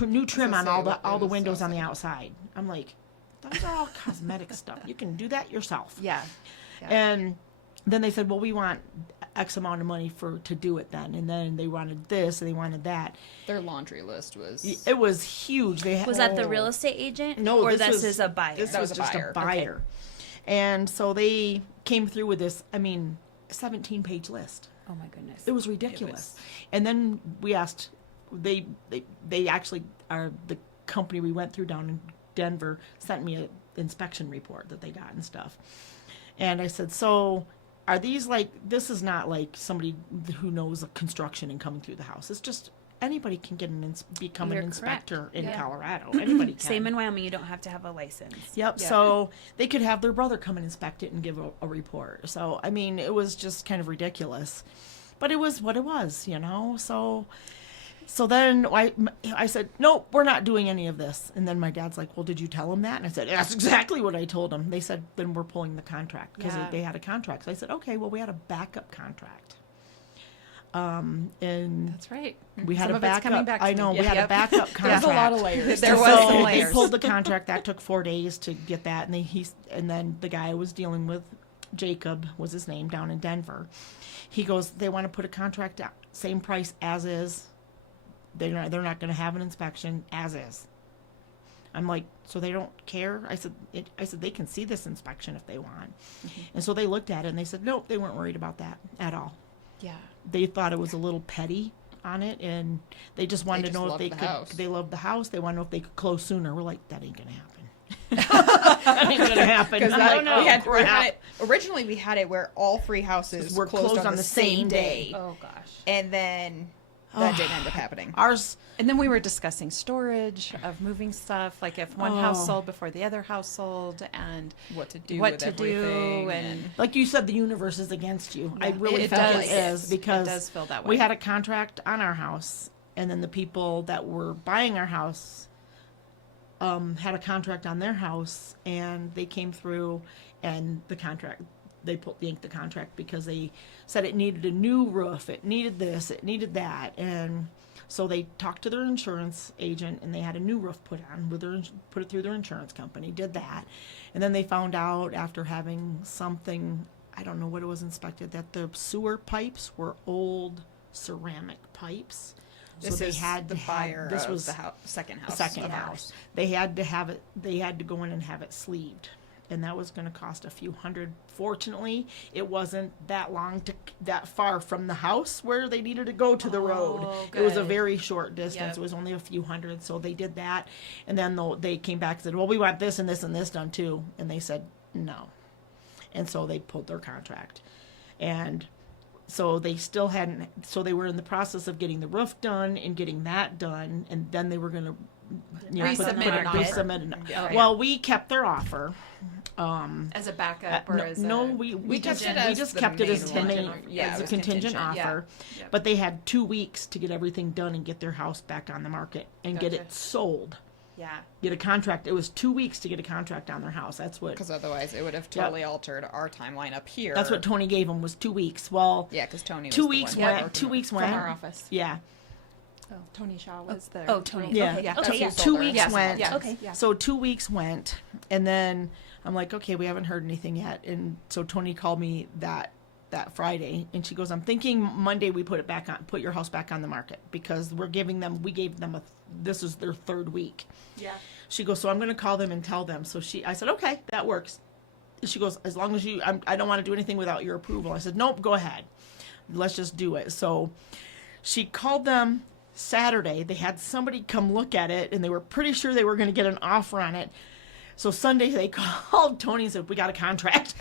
new trim on all the windows on the outside. I'm like, those are all cosmetic stuff. You can do that yourself. yeah. And then they said, well, we want X amount of money to do it then. And then they wanted this and they wanted that. Their laundry list was It was huge. They had, Was that the real estate agent? No, or this this was- is a buyer. This That was was a just buyer. a buyer. And so they came through with this, 17-page list. Oh my goodness. It was ridiculous. And then we asked, they actually are the company we went through down in Denver sent me an inspection report that they got and stuff. And I said, so are these this is not like somebody who knows construction and coming through the house. It's just anybody can get become You're an inspector correct. in Yeah. Colorado. Anybody can. Same in Wyoming, you don't have to have a license. Yep. So they could have their brother come and inspect it and give a report. So, it was just kind of ridiculous. But it was what it was, So then I said, nope, we're not doing any of this. And then my dad's like, well, did you tell him that? And I said, that's exactly what I told him. They said, then we're pulling the contract because they had a contract. So I said, okay, well, we had a backup contract. And That's right. we had Some a of it's backup. coming back to I me. know we Yep. had a backup contract. There's a lot of layers. There was So some they layers. pulled the contract. That took 4 days to get that, and then the guy I was dealing with, Jacob was his name, down in Denver. He goes, they want to put a contract out, same price as is. They're not going to have an inspection as is. I'm like, so they don't care? I said they can see this inspection if they want. Mm-hmm. And so they looked at it and they said, nope, they weren't worried about that at all. Yeah. They thought it was a little petty on it, and they just wanted to just know if loved they the could. house. They loved the house. They wanted to know if they could close sooner. We're like, that ain't gonna happen. That ain't gonna happen. Because I don't know. originally we had it where all 3 houses Were closed on the same day. Oh gosh. And then that didn't end up happening. Ours. And then we were discussing storage of moving stuff, like if one house sold before the other house sold, and What to do what with to everything. do, and Like you said, the universe is against you. I really It felt does. it is because It does feel that we way. had a contract on our house, and then the people that were buying our house had a contract on their house, and they came through, and the contract they yanked the contract because they said it needed a new roof, it needed this, it needed that, and so they talked to their insurance agent, and they had a new roof put on with put it through their insurance company, did that, and then they found out after having something, I don't know what it was inspected, that the sewer pipes were old ceramic pipes. So This they is had the to buyer have, this of was the second house. second of house. ours. They had to have it. They had to go in and have it sleeved, and that was going to cost a few hundred. Fortunately, it wasn't that far from the house where they needed to go to the road. It was a good. very short distance. Yep. It was only a few hundred, so they did that. And then they came back and said, "Well, we want this and this and this done too." And they said no, and so they pulled their contract, and. So they still hadn't. So they were in the process of getting the roof done and getting that done, and then they were going to resubmit it. Yeah. Well, we kept their offer. as a backup or as We kept just it as just the kept it main as one. the main, Yeah, as it a was contingent contingent, yeah. offer. Yep. But they had 2 weeks to get everything done and get their house back on the market and get Gotcha. it sold. yeah. Get a contract. It was 2 weeks to get a contract on their house. That's what. Because otherwise it would have totally altered our timeline up here. That's what Tony gave them was 2 weeks. Well, Yeah, because Tony 2 was weeks the one went. working 2 it. weeks From went. our office. Yeah. Tony Shaw was there. Oh, Tony. Yeah. Okay. Yeah. Okay. That's Yeah. who sold 2 her. weeks Yes, went. yes, Okay. yeah. So 2 weeks went, and then I'm like, okay, we haven't heard anything yet. And so Tony called me that Friday, and she goes, I'm thinking Monday we put your house back on the market because we gave them this is their 3rd week. Yeah. She goes, so I'm going to call them and tell them. So I said, okay, that works. She goes, as long as I don't want to do anything without your approval. I said, nope, go ahead. Let's just do it. So she called them Saturday. They had somebody come look at it, and they were pretty sure they were going to get an offer on it. So Sunday they called Tony and said, we got a contract.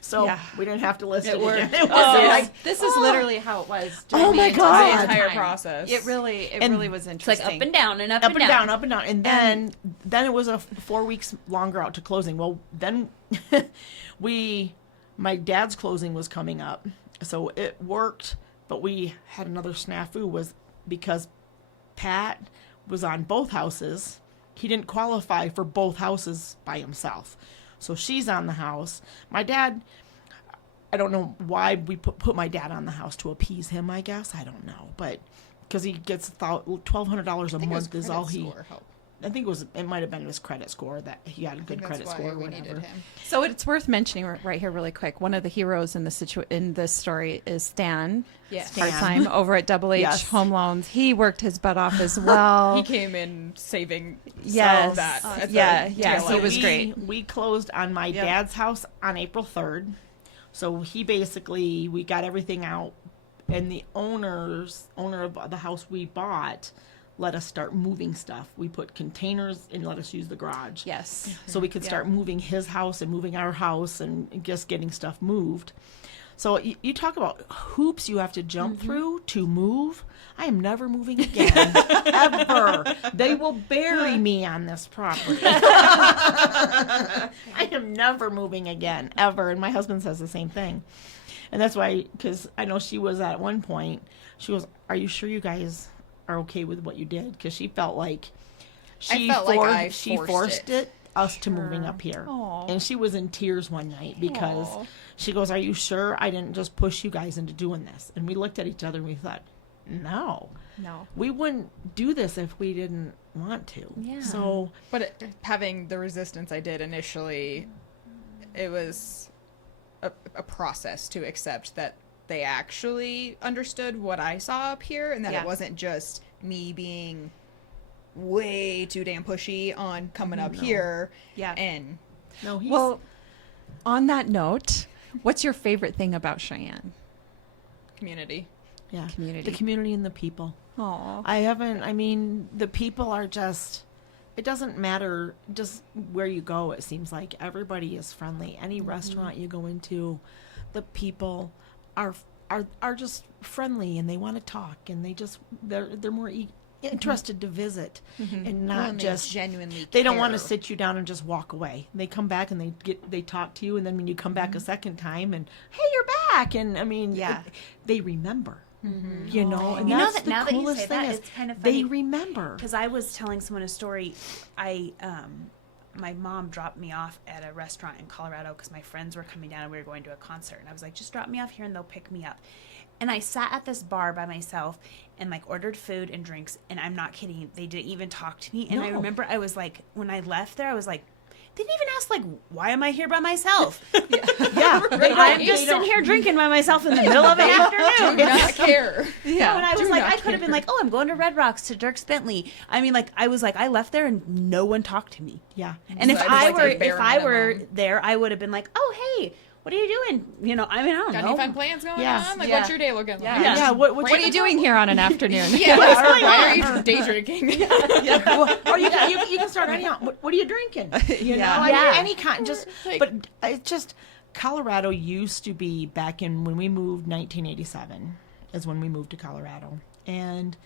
So Yeah. we didn't have to list it. worked. Again. It Oh, was like, this is literally how it was. Oh during my the God. entire Entire time. process. It really was It's like interesting. up and down and up, up and down, up and down. And then it was 4 weeks longer out to closing. Well, then my dad's closing was coming up. So it worked, but we had another snafu was because Pat was on both houses. He didn't qualify for both houses by himself. So she's on the house. My dad, I don't know why we put my dad on the house to appease him, I guess. I don't know. But because he gets $1,200 a month is all he... I think it might have been his credit score that he had a good credit score or we whatever. needed him. So it's worth mentioning right here really quick. One of the heroes in this story is Stan. Yeah. Part-time over at Double H Yes. Home Loans. He worked his butt off as well. He came in saving Yes. so that. at the Yeah, tail he end. was great. We closed on my dad's house on April 3rd. So we got everything out, and the owner of the house we bought let us start moving stuff. We put containers and let us use the garage. Yes. So we could start moving his house and moving our house and just getting stuff moved. So you talk about hoops you have to jump through to move. I am never moving again, ever. They will bury me on this property. I am never moving again, ever. And my husband says the same thing. And that's why, because I know she was at one point, she goes, "Are you sure you guys are okay with what you did?" Because she felt like she forced us to moving up here. Aw. And she was in tears one night because she goes, "Are you sure I didn't just push you guys into doing this?" And we looked at each other and we thought, no, we wouldn't do this if we didn't want to. Yeah. So, But having the resistance I did initially, it was a process to accept that they actually understood what I saw up here, and that Yeah. it wasn't just me being way too damn pushy on coming up here. Yeah. And no, he's... Well, on that note, what's your favorite thing about Cheyenne? community. yeah, community. the community and the people. Aw. The people are just, it doesn't matter just where you go, it seems like everybody is friendly. Any restaurant you go into, the people are just friendly and they want to talk and they're more interested to visit and not And they just genuinely they don't want to care. sit you down and just walk away. They come back and they talk to you, and then when you come back a second time and hey, you're back, and Yeah. they remember. You know, and You know that's that the now that you coolest say thing that, is it's kind of they funny. remember. Because I was telling someone a story. My mom dropped me off at a restaurant in Colorado because my friends were coming down and we were going to a concert. And I was like, just drop me off here and they'll pick me up. And I sat at this bar by myself and like ordered food and drinks. And I'm not kidding. They didn't even talk to me. And I No. remember I was like, when I left there, I was like, they didn't even ask, like, why am I here by myself? Yeah, I'm just sitting here drinking by myself in the middle of an afternoon. Do not care. Yeah, and I was Do like, not I could have been like, oh, I'm going to Red Rocks to Dirks Bentley. I mean, like, I was like, I left there and no one talked to me. Yeah. And if So I it was were like a bare if I were minimum. there, I would have been like, oh, hey, what are you doing? You know, I mean, I don't Got know. any fun plans going Yeah. on? Like, Yeah. what's your day looking like? Yeah. What What are you doing here on an afternoon? Yeah, What's why going are you day drinking? Well, or you can start any. What are you drinking? You know, I mean, Yeah. any kind. Just, Like- but it's just Colorado used to be back in when we moved. 1987 is when we moved to Colorado, and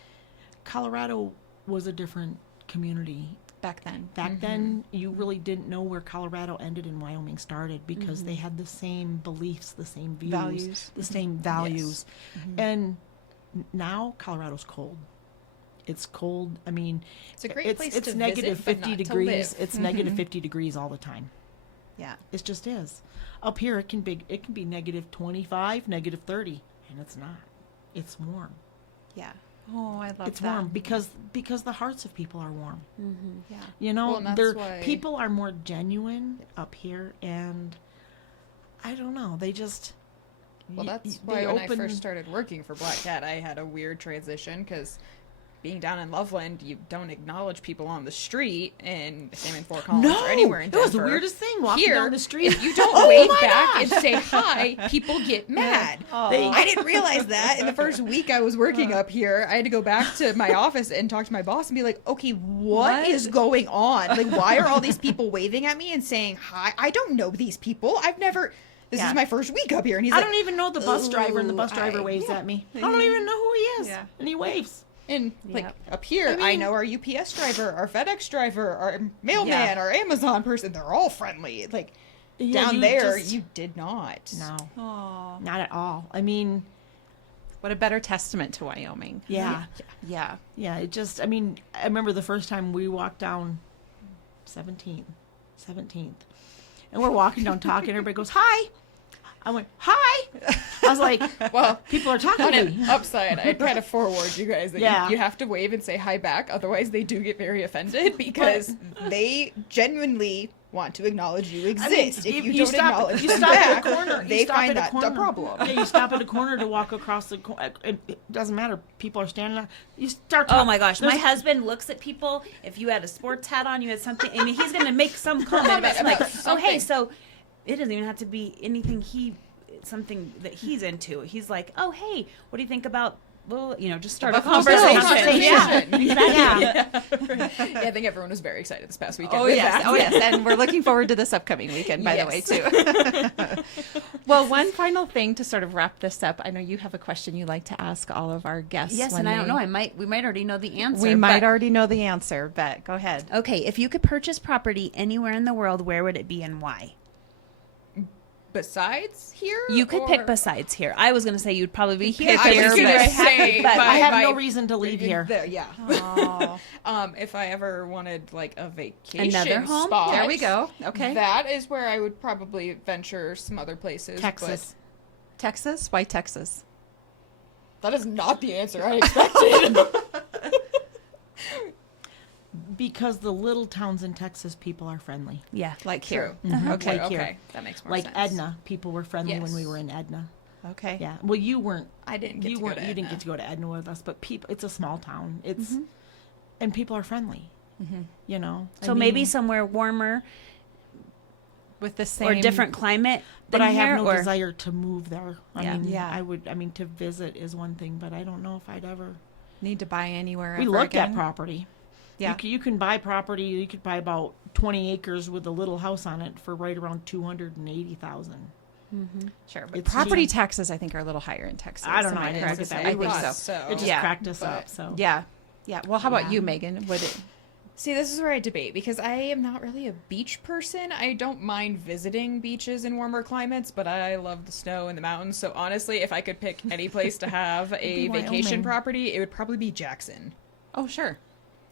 Colorado was a different community. Back then. Back then, you really didn't know where Colorado ended and Wyoming started because they had the same beliefs, the same views, Values. the same values. And now Colorado's cold. It's cold. I mean, It's a great place it's to negative visit, but 50 not to degrees. live. It's negative 50 degrees all the time. Yeah. It just is. Up here, it can be negative 25, negative 30, and it's not. It's warm. Yeah. Oh, I love It's that. warm because the hearts of people are warm. Yeah. You know, Well, and that's they're why- people are more genuine up here, and I don't know. They just Well, that's why when I first started working for Black Cat, I had a weird transition because being down in Loveland, you don't acknowledge people on the street, and same in Fort Collins No, or anywhere in it was the Denver. weirdest thing walking Here, down the street. if you don't Oh wave my back gosh. and say hi, people get mad. I didn't realize that in the first week I was working up here. I had to go back to my office and talk to my boss and be like, okay, what is going on? Like, why are all these people waving at me and saying hi? I don't know these people. I've never... This Yeah. is my first week up here. And he's I like, don't even know the bus driver, and the bus "Ooh, driver waves yeah." at me. I don't even know who he is, Yeah. and he waves. And like Yep. up here, I, mean- know our UPS driver, our FedEx driver, our mailman, Yeah. our Amazon person. They're all friendly. Like Yeah, down you there, just- you did not. No, Oh, not at all. I mean, what a better testament to Wyoming. yeah. Yeah. Yeah, it just, I mean, I remember the first time we walked down 17th, and we're walking down talking, everybody goes, hi. I went, hi. I was like, Well, people are talking on to an me. upside, I'd kind of forewarn you guys that Yeah. you have to wave and say hi back. Otherwise, they do get very offended because they genuinely want to acknowledge you exist. If you don't acknowledge them back, they find that a problem. Yeah, you stop at a corner to walk across the corner. It doesn't matter. People are standing there. You start Oh talking. my gosh, my husband looks at people. If you had a sports hat on, you had something. I mean, he's going to make some comment about like, oh hey, so it doesn't even have to be anything something that he's into. He's like, oh hey, what do you think about? Well, just start a conversation. conversation. Yeah. Yeah. Yeah, I think everyone was very excited this past weekend. Oh with yes, that. oh yes, and we're looking forward to this upcoming weekend, by the way, Yes. too. Well, one final thing to sort of wrap this up. I know you have a question you like to ask all of our guests. Yes, when and I don't they- know. We might already know the answer. We might but- already know the answer, but go ahead. Okay, if you could purchase property anywhere in the world, where would it be and why? Besides here, You could pick or- besides here. I was going to say you'd probably be here. I was here, gonna but- say, but I have my- no reason to leave here. There, yeah. Oh, If I ever wanted like a vacation Another home? spot, there we go. Okay, That is where I would probably venture some other places. Texas. Texas. Why Texas? But that is not the answer I expected. Because the little towns in Texas, people are friendly. Yeah. Like here. True. Okay. Like here. Okay, that makes more Like sense. Edna, people were friendly when we Yes. were in Edna. Okay. Yeah. Well, you weren't. I didn't get You to go weren't. to You didn't Edna. get to go to Edna with us, but people. It's a small town. It's, and people are friendly. You know. So I mean, maybe somewhere warmer With the same or different climate But than I here, have no or desire to move there. I Yeah. mean, Yeah. I would. I mean, to visit is one thing, but I don't know if I'd ever. need to buy anywhere. We ever look again. at property. Yeah. You can buy property. You could buy about 20 acres with a little house on it for right around 280,000. Sure, but It's property just- taxes I think are a little higher in Texas. I don't Am know. I didn't correct look at to that. say? I We think were- so. So It just Yeah. cracked us But- up. So Yeah. Yeah. Well, how about Yeah. you, Megan? Would it? See, this is where I debate because I am not really a beach person. I don't mind visiting beaches in warmer climates, but I love the snow and the mountains. So honestly, if I could pick any place to have a vacation Wyoming. property, it would probably be Jackson. Oh, sure.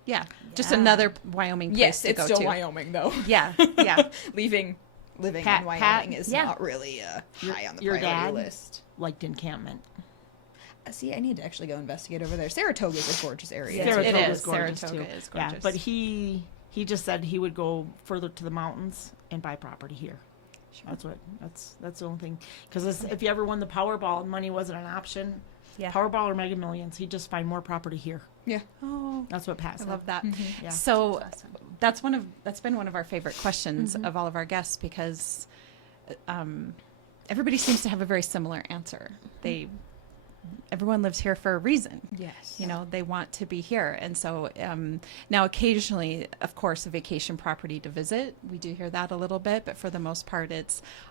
Yeah. Just Yeah. another Wyoming place Yes, to it's go still to. Wyoming though. Yeah. Yeah. Living Pat- in Wyoming Pat- is yeah. not really high on the your priority dad? list. liked encampment. See, I need to actually go investigate over there. Saratoga is a gorgeous area. Yes, Saratoga it is is. gorgeous Saratoga too. is Yeah, gorgeous. but he just said he would go further to the mountains and buy property here. That's the only thing. Because if you ever won the Powerball and money wasn't an option, Yeah. Powerball or Mega Millions, he'd just find more property here. Yeah. Oh, That's what Pat I said. love that. Yeah. So that's been one of our favorite questions of all of our guests because everybody seems to have a very similar answer. Everyone lives here for a reason. Yes. You know, they want to be here. And so now occasionally, of course, a vacation property to visit. We do hear that a little bit, but for the most part,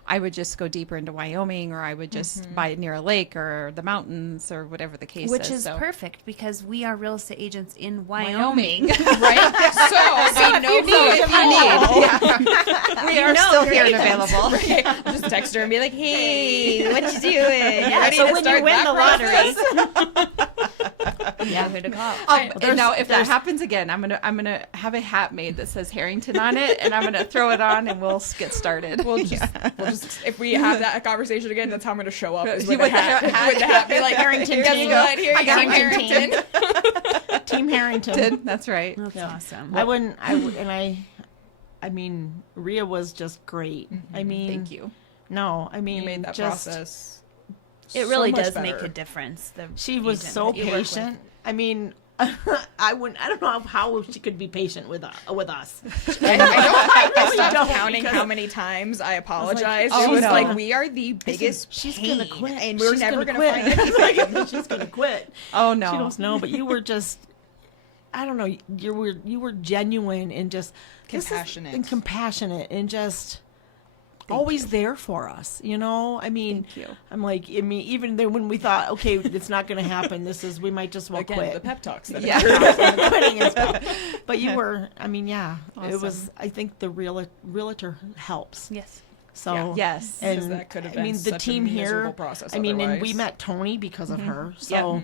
I would just go deeper into Wyoming or I would just buy it near a lake or the mountains or whatever the case which is. is So- perfect because we are real estate agents in Wyoming. Right? So, we know if you need. We are know, still here great. and available. I'll just text her and be like, "Hey, what you doing? Yeah, Ready so to when start you win that the process?" Yeah, who to call? And now, if that happens again, I'm gonna have a hat made that says Herrington on it, and I'm gonna throw it on, and we'll get started. We'll just if we have that conversation again, that's how I'm going to show up. Is with, With the hat. the hat. With the hat. Be like, Harrington guess team. what? Here I you got go, Harrington Harrington. Team Herrington. That's right. That's awesome. I mean, Rhea was just great. I mean, Thank you. No, I mean, You made that just, process. It really so much does better. make a difference. The She was agent so that you work with. patient. I mean, I don't know how she could be patient with us. I stopped don't, counting because- how many times I apologized. oh, it was no. like, we are the biggest She's pain, gonna quit, and we're She's never gonna going to quit. find anything. She's gonna quit. Oh no. She goes, no, but you were just, I don't know, you were genuine and just compassionate and just always there for us, you know? I mean, Thank you. I'm like, I mean, even then when we thought, okay, it's not going to happen, we might just well Again, quit. the pep talks. That Yeah. The quitting and stuff. But you were, I mean, yeah, it was, Awesome. I think the realtor helps. Yes. So, Yes. and Because that could have I mean, been the such a team miserable here, process I mean, and we otherwise. met Tony because of her. So,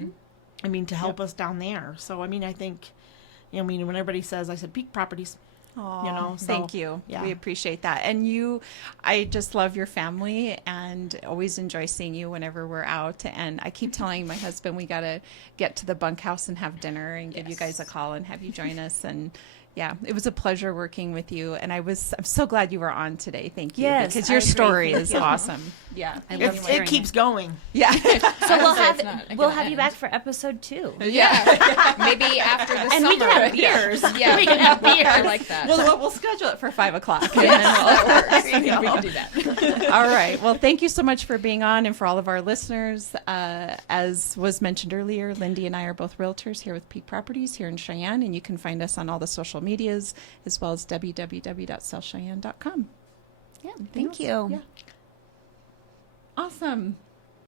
I mean, to help us down there. So, I mean, I think, I mean, when everybody says, I said, peak properties. Aw, So, thank you. yeah. We appreciate that. And I just love your family and always enjoy seeing you whenever we're out. And I keep telling my husband we got to get to the bunkhouse and have dinner and give you guys a call and have you join us. And yeah, it was a pleasure working with you. And I'm so glad you were on today. Thank you. Yes, because I your agree. story Thank is you. awesome. Yeah. It keeps going. Yeah. So we'll say have it's not we'll gonna have you end. back for episode 2. Yeah. Maybe after the And summer. we can have beers. Yeah. We can have beers. I like that. We'll schedule it for 5 o'clock. And then We can do that. All right. Well, thank you so much for being on, and for all of our listeners. As was mentioned earlier, Lindee and I are both realtors here with Peak Properties here in Cheyenne, and you can find us on all the social medias as well as www.sellcheyenne.com. Yeah, thank you. Yeah. Awesome.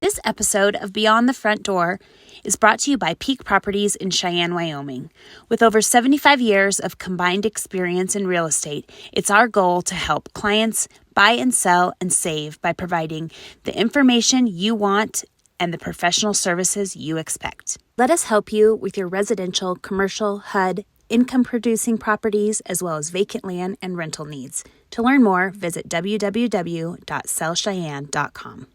This episode of Beyond the Front Door is brought to you by Peak Properties in Cheyenne, Wyoming. With over 75 years of combined experience in real estate, it's our goal to help clients buy and sell and save by providing the information you want and the professional services you expect. Let us help you with your residential, commercial, HUD, income-producing properties, as well as vacant land and rental needs. To learn more, visit www.sellcheyenne.com.